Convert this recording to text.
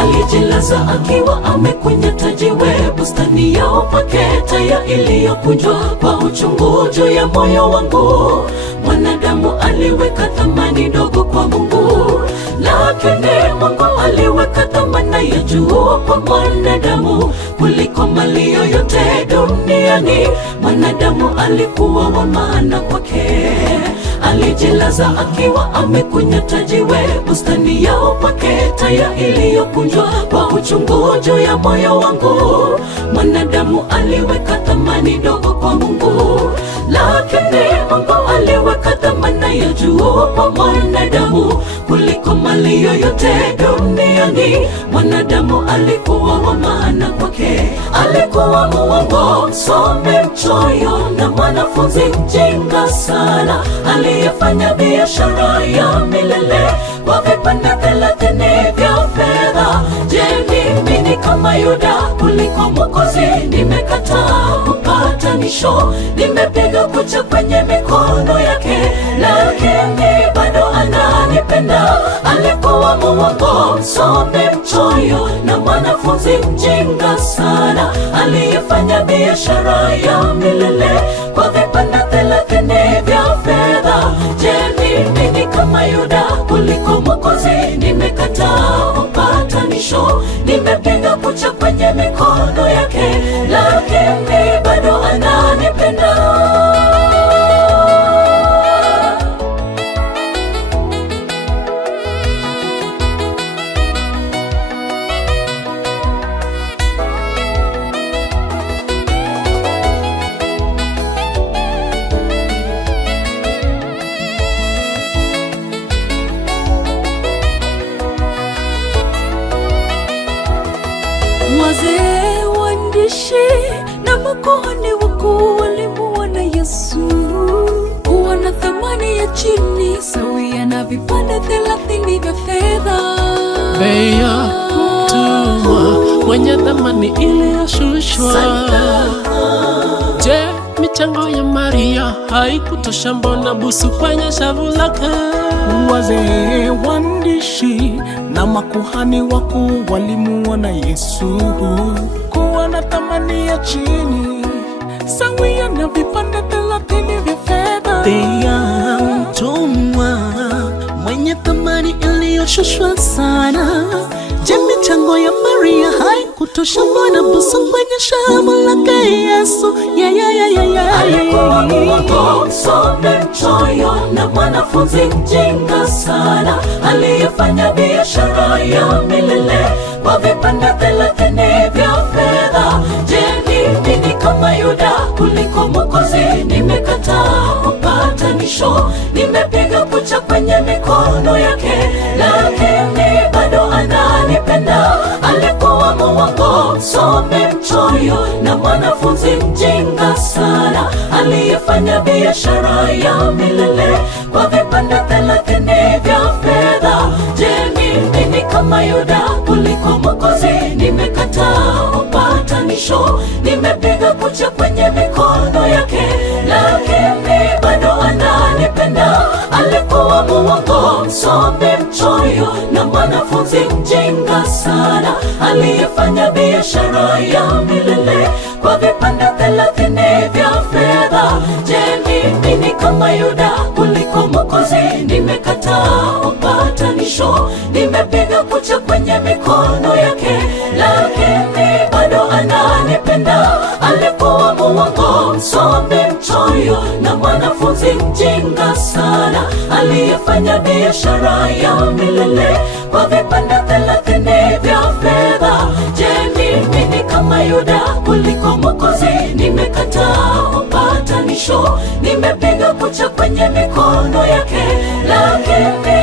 Alijilaza akiwa amekunyata jiwe, bustani ya upaketa ya iliyokunjwa kwa uchungu juu ya moyo wangu. Mwanadamu aliweka thamani dogo kwa Mungu, lakini Mungu aliweka thamani ya juu kwa mwanadamu kuliko mali yoyote duniani. Mwanadamu alikuwa wa maana kwake. Alijilaza akiwa amekunyata jiwe, bustani ya upaketa ya iliyokunjwa kwa uchungu juu ya moyo wangu. Mwanadamu aliweka thamani dogo kwa Mungu, lakini Mungu aliweka thamani ya juu kwa mwanadamu kuliko mali yoyote duniani. Mwanadamu alikuwa wa maana kwake. Alikuwa muongo, msomi, mchoyo na mwanafunzi mjinga sana, aliyefanya biashara ya milele kwa vipande 30 vya fedha. Je, mimi ni kama Yuda kuliko Mwokozi? Nimekataa upatanisho, nimepiga kucha kwenye mikono yake, lakini bado ananipenda. Alikuwa muongo, msomi, mchoyo na mwanafunzi mjinga sana, aliyefanya biashara ya milele kwa vipande 30 vya fedha. Je, mimi ni kama Yuda kuliko Mwokozi? Nimekataa upatanisho, nimepiga kucha kwenye mikono yake, lakini bado ananipenda. Wazee, waandishi na makuhani wakuu walimuona Yesu kuwa na thamani ya chini sawia na vipande 30 vya fedha. Bei ya mtumwa mwenye thamani iliyoshushwa. Je, michango ya Maria haikutosha? Mbona busu kwenye shavu lake? Wazee, waandishi na makuhani wakuu walimuona Yesu kuwa na thamani ya chini sawia na vipande 30 vya fedha. Bei ya mtumwa mwenye thamani iliyoshushwa sana. Je, michango ya Maria haikutosha? Mbona busu kwenye shavu lake Yesu? Alikuwa muongo, msomi, mchoyo na mwanafunzi mjinga sana, aliyefanya biashara ya milele kwa vipande 30 vya fedha. Je, mimi ni kama Yuda kuliko Mwokozi? Nimekataa upatanisho, nimepiga kucha kwenye mikono yake, lakini bado ananipenda. Alikuwa muongo, msomi, mchoyo na mwanafunzi mjinga sana, aliyefanya biashara ya milele kwa vipande 30 vya fedha. Je, mimi ni kama Yuda kuliko Mwokozi? Nimekataa upatanisho, nimepiga kucha kwenye mikono yake, lakini bado ananipenda. Alikuwa muongo, msomi, mchoyo na mwanafunzi mjinga sana, aliyefanya biashara ya milele kwa vipande 30 vya fedha. Je, mimi ni kama Yuda kuliko Mwokozi? Nimekataa upatanisho, nimepiga kucha kwenye mikono yake, lakini bado ananipenda. Alikuwa muongo, msomi, mchoyo na mwanafunzi mjinga sana, aliyefanya biashara ya milele kwa vipande 30 vya fedha. Je, mimi ni kama Yuda kuliko Mwokozi? Nimekataa upatanisho, nimepiga kucha kwenye mikono yake, lakini